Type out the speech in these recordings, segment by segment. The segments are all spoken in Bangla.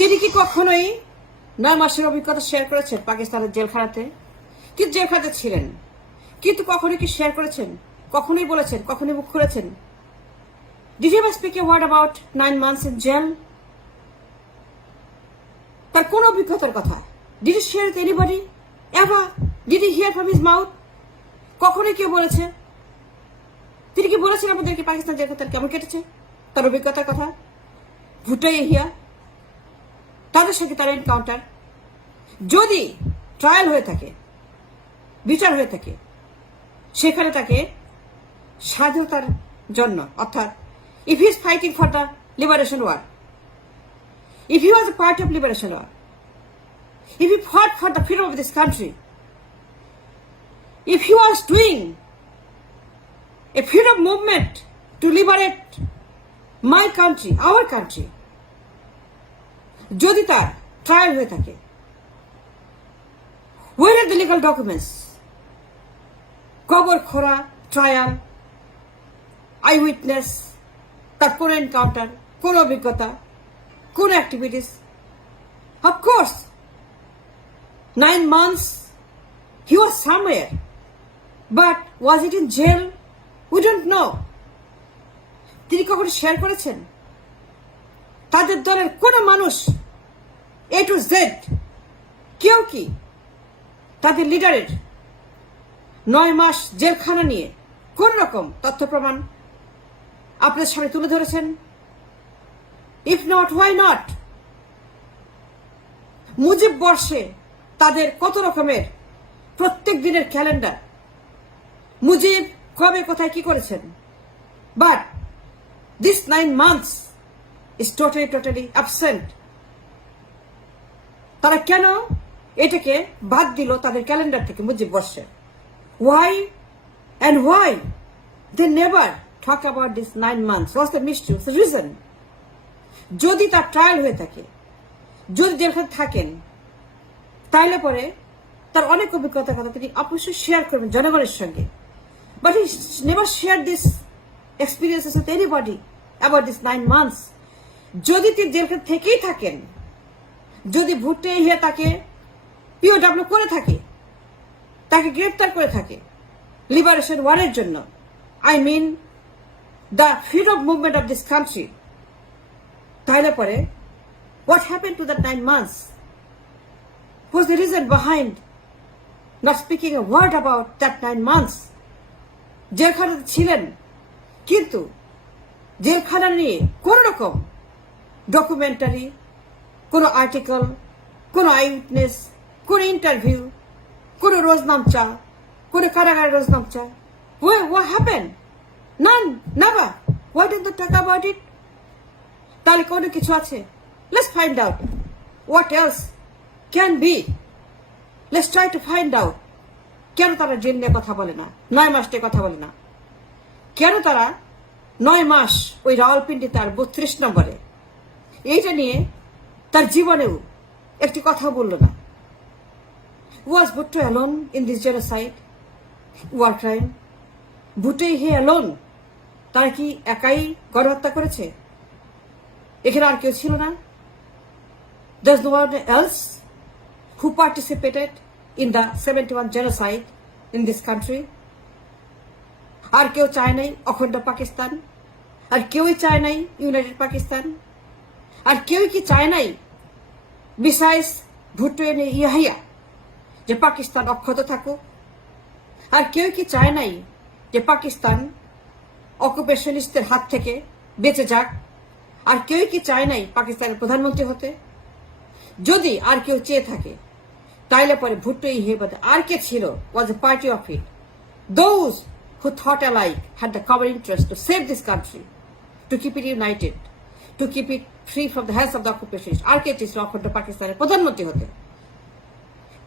তিনি কি কখনোই 9 মাসের অভিজ্ঞতা শেয়ার করেছেন পাকিস্তানের জেলখানাতে? কিন্তু জেলখানাতে ছিলেন, কিন্তু কখনোই কি শেয়ার করেছেন? কখনোই বলেছেন? কখনোই মুখ খুলেছেন? Did he ever speak a word about 9 months in jail? তার কোন অভিজ্ঞতার কথা? Did he share with anybody? Ever? Did he hear from his mouth? কখনোই কেউ বলেছে? তিনি কি বলেছেন আমাদেরকে পাকিস্তান জেলখানা কেমন কেটেছে? তার অভিজ্ঞতার কথা? ভুট্টো ইয়াহিয়া তাদের সাথে তার এনকাউন্টার, যদি ট্রায়াল হয়ে থাকে, বিচার হয়ে থাকে, সেখানে তাকে স্বাধীনতার জন্য, অর্থাৎ if he is fighting for the liberation war, if he was a part of liberation war, if he fought for the freedom of this country, if he was doing a freedom movement to liberate my country, our country, যদি তার ট্রায়াল হয়ে থাকে, where are the legal documents? কবর খোঁড়া, ট্রায়াল, আই উইটনেস, তার কোন এনকাউন্টার, কোন অভিজ্ঞতা, কোন activities? Of course 9 months he was somewhere, but was it in jail? We don't know. তিনি কখনো শেয়ার করেছেন? তাদের দলের কোন মানুষ A to Z কেউ কি তাদের লিডারের 9 মাস জেলখানা নিয়ে কোন রকম তথ্য প্রমাণ আপনাদের সামনে তুলে ধরেছেন? If not, why not? Mujib বর্ষে তাদের কত রকমের প্রত্যেক দিনের ক্যালেন্ডার, মুজিব কবে কোথায় কি করেছেন, but this 9 months is totally absent. তারা কেন এটাকে বাদ দিল তাদের ক্যালেন্ডার থেকে মুজিব বর্ষে? Why and why they never talk about this 9 months? What's the mystery? What's the reason? যদি তার ট্রায়াল হয়ে থাকে, যদি জেলখানায় থাকেন, তাইলে পরে তার অনেক অভিজ্ঞতার কথা তিনি অবশ্যই শেয়ার করবেন জনগণের সঙ্গে, but he never shared this experiences with anybody about this 9 months. যদি তিনি জেলখানা থেকেই থাকেন, যদি ভুট্টো ইয়াহিয়া তাকে পিওডব্লিউ করে থাকে, তাকে গ্রেফতার করে থাকে লিবারেশন ওয়ারের জন্য, I mean the freedom movement of this country, তাহলে পরে what happen to that 9 months? What's the reason behind not speaking a word about that 9 months? জেলখানাতে ছিলেন, কিন্তু জেলখানা নিয়ে কোন রকম ডকুমেন্টারি, কোন আর্টিকেল, কোন আই উইটনেস, কোন ইন্টারভিউ, কোন রোজনামচা, কোন কারাগারের রোজনামচা, what happened? None, never. Why didn't they talk about it? তাহলে কোনো কিছু আছে? Let's find out. What else can be? Let's try to find out. কেন তারা জেল নিয়ে কথা বলে না, 9 মাস নিয়ে কথা বলে না? কেন তারা 9 মাস ওই রাওয়ালপিন্ডি তার 32 নম্বরে এইটা নিয়ে তার জীবনেও একটি কথা বলল না? Was Bhutto alone in this genocide, war crime? Bhutto he alone? তারা কি একাই গণহত্যা করেছে? এখানে আর কেউ ছিল না? There's no one else who participated in the 71 genocide in this country? আর কেউ চায় নাই অখণ্ড পাকিস্তান? আর কেউই চায় নাই ইউনাইটেড পাকিস্তান? আর কেউ কি চায় নাই বিসাইস ভুট্টো ইয়াহিয়া যে পাকিস্তান অক্ষত থাকুক? আর কেউ কি চায় নাই যে পাকিস্তান অকুপেশনিস্টদের হাত থেকে বেঁচে যাক? আর কেউ কি চায় নাই পাকিস্তানের প্রধানমন্ত্রী হতে? যদি আর কেউ চেয়ে থাকে, তাইলে পরে ভুট্টো ইয়াহিয়া আর কে ছিল? Was a party of it, those who thought alike had the common interest to save this country, to keep it united, to keep it free from the hands of the occupationists. আর কে চেয়েছিল অখণ্ড পাকিস্তানের প্রধানমন্ত্রী হতে?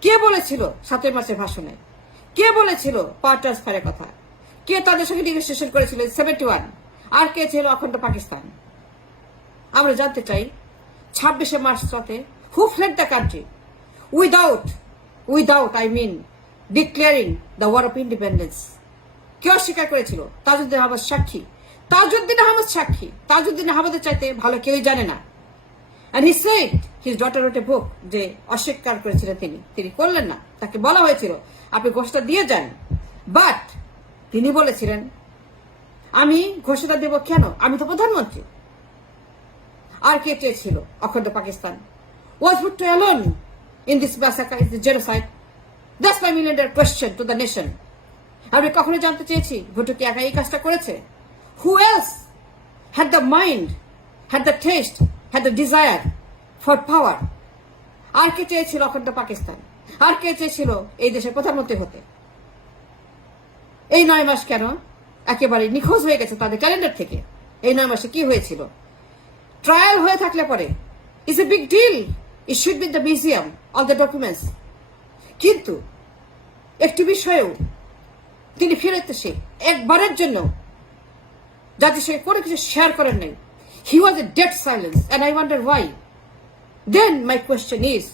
কে বলেছিল 7 মাসের ভাষণে? কে বলেছিল পাওয়ার ট্রান্সফারের কথা? কে তাদের সঙ্গে নেগোসিয়েশন করেছিল 71? আর কে ছিল অখণ্ড পাকিস্তান? আমরা জানতে চাই 26 মার্চ রাতে who fled the country without I mean declaring the war of independence? কে অস্বীকার করেছিল? তাজউদ্দিন আহমদ সাক্ষী। তাজউদ্দিন আহমদের চাইতে ভালো কেউই জানে না। And he said his daughter wrote a book, যে অস্বীকার করেছিলেন তিনি করলেন না। তাকে বলা হয়েছিল আপনি ঘোষণা দিয়ে যান, বাট তিনি বলেছিলেন আমি ঘোষণা দেব কেন, আমি তো প্রধানমন্ত্রী। আর কে চেয়েছিল অখণ্ড Pakistan? Was Bhutto alone in this massacre, in this genocide? That's my million-dollar question to the nation. আমি কখনো জানতে চেয়েছি ভুট্টো কি একা এই কাজটা করেছে? Who else had the mind, had the taste, had the desire for power? আর কে চেয়েছিল অখণ্ড পাকিস্তান? আর কে চেয়েছিল এই দেশের প্রধানমন্ত্রী হতে? এই 9 মাস কেন একেবারে নিখোঁজ হয়ে গেছে তাদের ক্যালেন্ডার থেকে? এই 9 মাসে কি হয়েছিল? ট্রায়াল হয়ে থাকলে পরে is a big deal, it should be in the museum, all the documents. কিন্তু একটি বিষয়েও তিনি ফেরত এসে একবারের জন্য জাতির সঙ্গে কোনো কিছু শেয়ার করেন নাই। He was a dead silence, and I wonder why. Then my question is,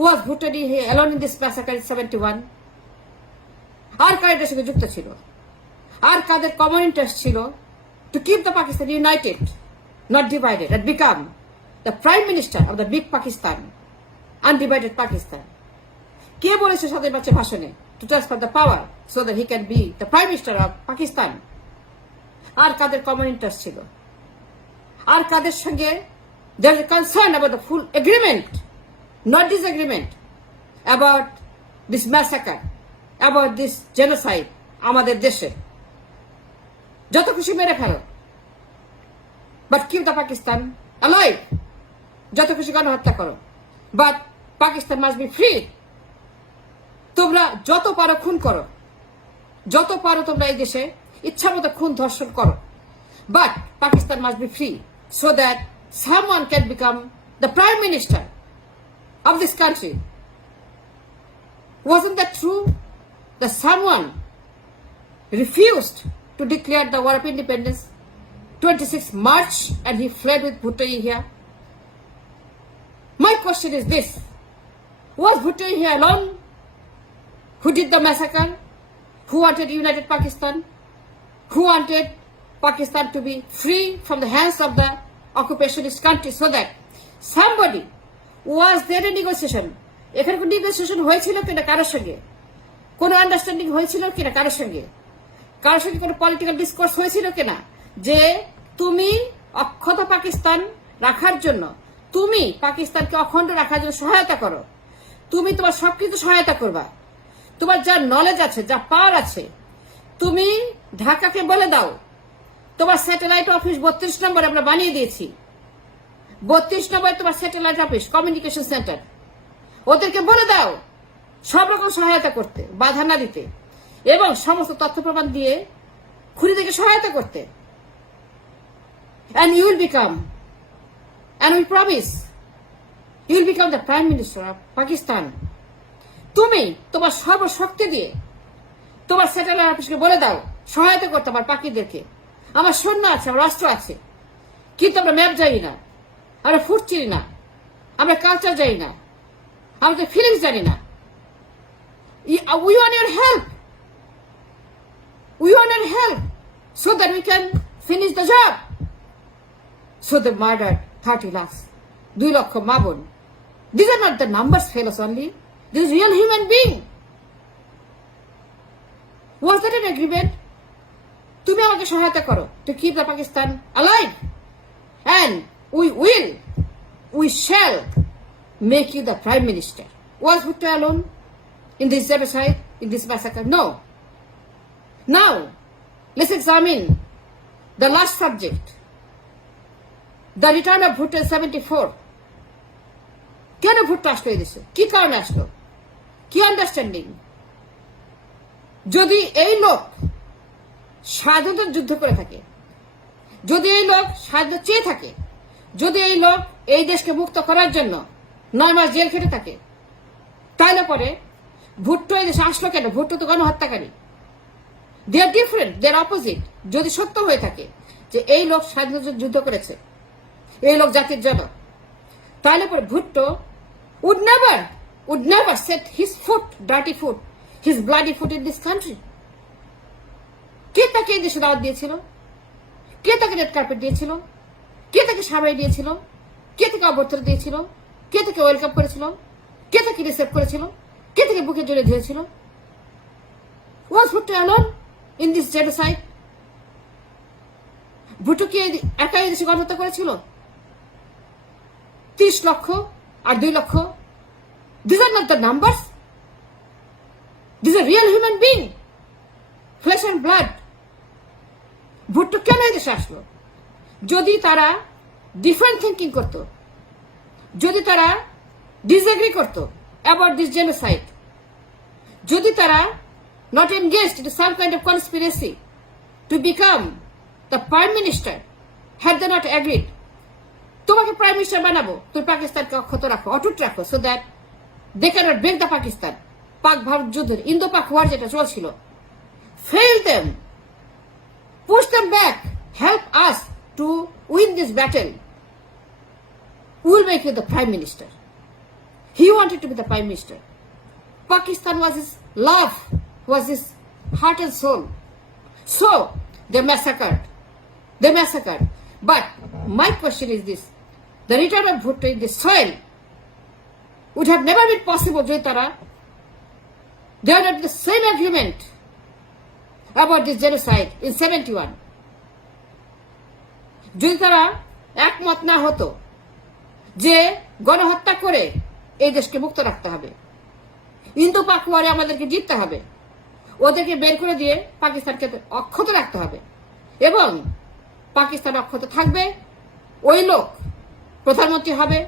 was Bhutto alone in this massacre in 71? আর কাদের সঙ্গে যুক্ত ছিল? আর কাদের কমন ইন্টারেস্ট ছিল to keep the Pakistan united, not divided, and become the prime minister of the big Pakistan, undivided Pakistan? কে বলেছে স্বাধীন বাচ্চা ভাষণে to transfer the power so that he can be the prime minister of Pakistan? আর কাদের কমন ইন্টারেস্ট ছিল? আর কাদের সঙ্গে there is a concern about the full agreement, not disagreement, about this massacre, about this genocide আমাদের দেশে? যত খুশি মেরে ফেলো, but keep the Pakistan alive. যত খুশি গণহত্যা করো, but Pakistan must be free. তোমরা যত পারো খুন করো, যত পারো তোমরা এই দেশে ইচ্ছা মতো খুন ধর্ষণ করো, but Pakistan must be free so that someone can become the prime minister of this country. Wasn't that true? That someone refused to declare the war of independence 26 March and he fled with Bhutto here? My question is this: was Bhutto here alone who did the massacre, who wanted united Pakistan, who wanted Pakistan to be free from the hands of the occupationist country, so that somebody was there a negotiation? এখানে কোন নেগোসিয়েশন হয়েছিল কিনা কারোর সঙ্গে? কোন আন্ডারস্ট্যান্ডিং হয়েছিল কিনা কারোর সঙ্গে? কারোর সঙ্গে কোনো পলিটিক্যাল ডিসকোর্স হয়েছিল কিনা যে তুমি অক্ষত পাকিস্তান রাখার জন্য, তুমি পাকিস্তানকে অখণ্ড রাখার জন্য সহায়তা করো, তুমি তোমার সবকিছু সহায়তা করবা, তোমার যা নলেজ আছে, যা পাওয়ার আছে, তুমি ঢাকাকে বলে দাও তোমার স্যাটেলাইট অফিস 32 নম্বরে আমরা বানিয়ে দিয়েছি, 32 নম্বরে তোমার স্যাটেলাইট অফিস, কমিউনিকেশন সেন্টার, ওদেরকে বলে দাও সব রকম সহায়তা করতে, বাধা না দিতে, এবং সমস্ত তথ্য প্রমাণ দিয়ে খুনিদেরকে সহায়তা করতে। And you will become, and we promise, you will become the Prime Minister of Pakistan. তুমি তোমার সর্বশক্তি দিয়ে তোমার স্যাটেলাইট অফিসকে বলে দাও সহায়তা করতে আমার পাখিদেরকে। আমার সৈন্য আছে, আমার রাষ্ট্র আছে, কিন্তু আমরা ম্যাপ জানি না, আমরা ফুড চিনি না, আমরা কালচার জানি না, আমাদের ফিলিংস জানি না। We want your help. We want your help so that we can finish the job. So they murdered 30 lakhs. 2 lakh মা বোন। These are not the numbers, fellows, only. This is real human being. Was that an agreement? তুমি আমাকে সহায়তা করো to keep the Pakistan alive, and we shall make you the Prime Minister. Was Bhutto alone in this genocide, in this massacre? No. Now, let's examine the last subject, the return of Bhutto in 74. কেন ভুট্টো আসলো এই দেশে? কি কারণে আসলো? কি আন্ডারস্ট্যান্ডিং? যদি এই লোক স্বাধীনতার যুদ্ধ করে থাকে, যদি এই লোক স্বাধীনতা চেয়ে থাকে, যদি এই লোক এই দেশকে মুক্ত করার জন্য 9 মাস জেল খেটে থাকে, তাহলে পরে ভুট্টো এই দেশে আসলো কেন? ভুট্টো তো গণহত্যাকারী। দে আর ডিফারেন্ট, দে আর অপোজিট। যদি সত্য হয়ে থাকে যে এই লোক স্বাধীনতার যুদ্ধ করেছে, এই লোক জাতির জন্য, তাহলে পরে Bhutto would never set his foot, dirty foot, his bloody foot in this country. কে তাকে এই দেশে দাওয়াত দিয়েছিল? কে তাকে রেড কার্পেট দিয়েছিল? কে তাকে সামনে দিয়েছিল? কে তাকে অভ্যর্থনা দিয়েছিল? কে তাকে ওয়েলকাম করেছিল, কে তাকে রিসিভ করেছিল, কে তাকে বুকে জড়িয়ে ধরেছিল? Was Bhutto alone in this genocide? Bhutto কি একাই দেশে গণহত্যা করেছিল? 30 লক্ষ আর 2 লক্ষ, these are not the numbers. These are real human being, flesh and blood. Bhutto কেন এই দেশে আসলো? যদি তারা ডিফারেন্ট থিঙ্কিং করত, যদি তারা ডিসএগ্রি করত অ্যাবাউট দিস জেনোসাইড, যদি তারা not engaged in some kind of conspiracy to become the prime minister, had they not agreed, তোমাকে প্রাইম মিনিস্টার বানাবো, তুমি পাকিস্তানকে অক্ষত রাখো, অটুট রাখো, so that they cannot break the Pakistan. পাক ভারত যুদ্ধের ইন্দো পাক ওয়ার যেটা চলছিল, fail them, push them back, help us to win this battle. We'll make you the prime minister. He wanted to be the prime minister. Pakistan was his love, was his heart and soul. So they massacred. But my question is this: the return of Bhutto in the soil would have never been possible যদি তারা they had the same agreement about this genocide in 71. যদি তারা একমত না হতো যে গণহত্যা করে এই দেশকে মুক্ত রাখতে হবে, ইন্দো পাক ওয়ারে আমাদেরকে জিততে হবে, ওদেরকে বের করে দিয়ে পাকিস্তানকে অক্ষত রাখতে হবে, এবং পাকিস্তান অক্ষত থাকবে, ওই লোক প্রধানমন্ত্রী হবে,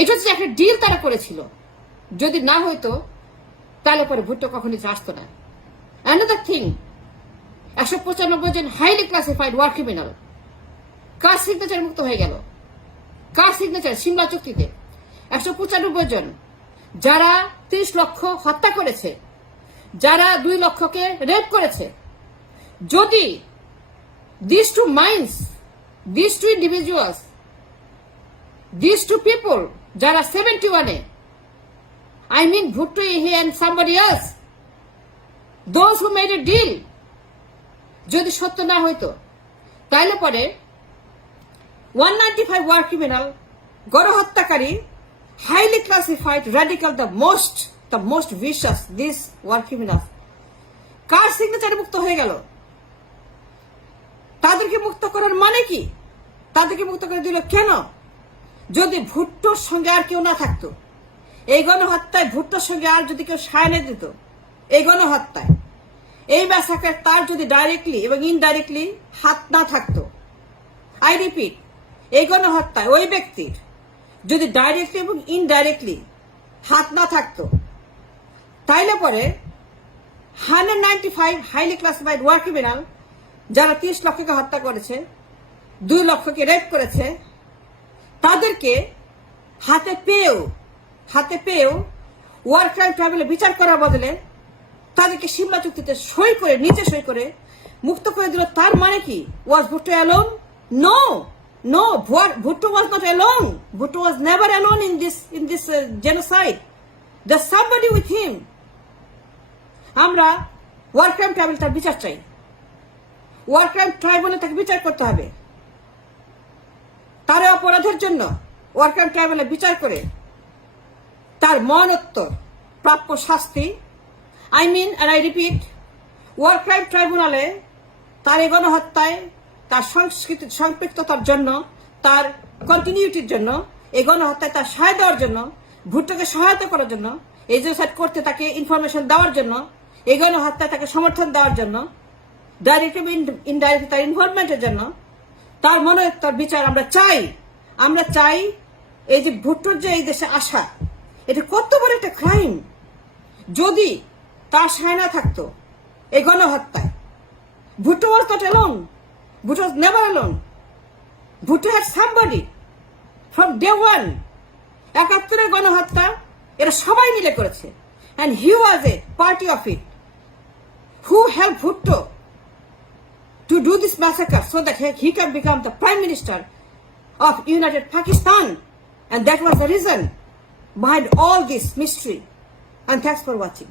এটা হচ্ছে একটা ডিল তারা করেছিল। যদি না হইতো তাহলে পরে ভুট্টো কখনই আসতো না। অ্যানাদার থিং, 195 জন হাইলি ক্লাসিফাইড ওয়ার ক্রিমিনাল কার সিগনেচার মুক্ত হয়ে গেল? কার সিগনেচার? সিমলা চুক্তিতে 195 জন যারা 30 লক্ষ হত্যা করেছে, যারা 2 লক্ষকে রেপ করেছে। যদি these two minds, these two individuals, these two people যারা 71-এ, I mean Bhutto and somebody else, those who made a deal, যদি সত্য না হইতো তাহলে পরে 195 war criminal, গণহত্যাকারী, highly classified, radical, the most vicious, these war criminals, কার সিগনেচারে মুক্ত হয়ে গেল? তাদেরকে মুক্ত করার মানে কি? তাদেরকে মুক্ত করে দিল কেন? যদি ভুট্টোর সঙ্গে আর কেউ না থাকতো, এই গণহত্যায় ভুট্টোর সঙ্গে আর যদি কেউ সায় না দিত, এই গণহত্যায়, এই ম্যাসাকার তার যদি ডাইরেক্টলি এবং ইনডাইরেক্টলি হাত না থাকতো, আই রিপিট, এই গণহত্যায় ওই ব্যক্তির যদি ডাইরেক্টলি এবং ইনডাইরেক্টলি হাত না থাকতো, তাইলে পরে 195 হাইলি ক্লাসিফাইড ওয়ার ক্রিমিনাল যারা 30 লক্ষকে হত্যা করেছে, 2 লক্ষকে রেপ করেছে, তাদেরকে হাতে পেয়েও ওয়ার ক্রাইম ট্রাইব্যুনালে বিচার করার বদলে তাদেরকে সিমলা চুক্তিতে সই করে, নিচে সই করে মুক্ত করে দিল। তার মানে কি? Was Bhutto alone? No, Bhutto was not alone. Bhutto was never alone in this genocide. There's somebody with him. আমরা ওয়ার ক্রাইম ট্রাইব্যুনাল তার বিচার চাই। ওয়ার ক্রাইম ট্রাইব্যুনালে তাকে বিচার করতে হবে। তার অপরাধের জন্য ওয়ার ক্রাইম ট্রাইব্যুনালে বিচার করে তার মরণোত্তর প্রাপ্য শাস্তি, I mean, and I repeat, war crime ট্রাইব্যুনালে তার এই গণহত্যায়, তার সম্পৃক্ততার জন্য, তার কন্টিনিউটির জন্য, এই গণহত্যায় তার সাহায্য দেওয়ার জন্য, ভুট্টোকে সহায়তা করার জন্য, এই জেনোসাইড করতে তাকে ইনফরমেশন দেওয়ার জন্য, এই গণহত্যায় তাকে সমর্থন দেওয়ার জন্য, ডাইরেক্ট ইনডাইরেক্ট তার ইনভলভমেন্টের জন্য, তার মনোত্তর বিচার আমরা চাই। এই যে ভুট্টোর যে এই দেশে আসা, এটা কত বড় একটা ক্রাইম। যদি তার সায় না থাকতো এই গণহত্যায়, Bhutto was not alone. Bhutto was never alone. Bhutto had somebody from day one. 71 গণহত্যা এরা সবাই মিলে করেছে, and he was a party of it. Who helped Bhutto to do this massacre so that he can become the prime minister of United Pakistan, and that was the reason behind all this mystery. And thanks for watching.